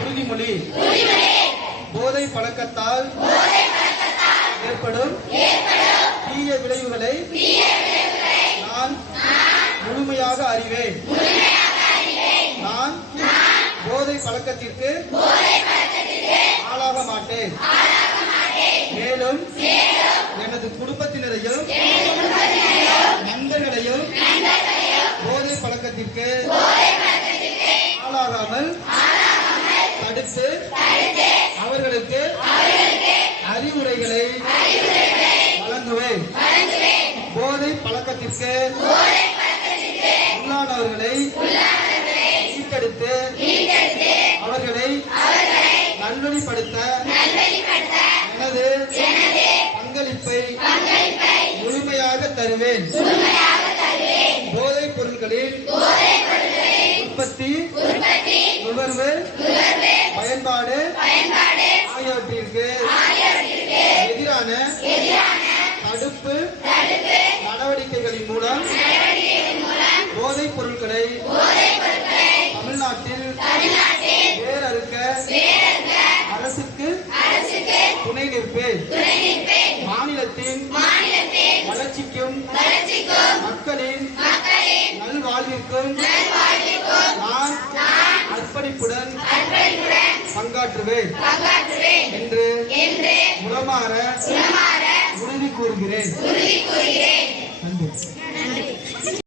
உறுதிமொழி. போதை பழக்கத்தால் ஏற்படும் தீய விளைவுகளை நான் முழுமையாக அறிவேன். நான் போதை பழக்கத்திற்கு ஆளாக மாட்டேன். மேலும் எனது குடும்பத்தை நண்பர்களையும் போதை பழக்கத்திற்கு ஆளாகாமல் தடுத்து அவர்களுக்கு அறிவுரைகளை வழங்குவேன். போதை பழக்கத்திற்கு உள்ளானவர்களை மீட்டெடுத்து அவர்களை நல்வழிப்படுத்த எனது பங்களிப்பை முழுமையாக தருவேன். போதைப் பொருட்களில் நுகர்வு பயன்பாடு ஆகியவற்றிற்கு எதிரான தடுப்பு நடவடிக்கைகளின் மூலம் பங்காற்றுவேன் என்று உளமாற உறுதி கூறுகிறேன்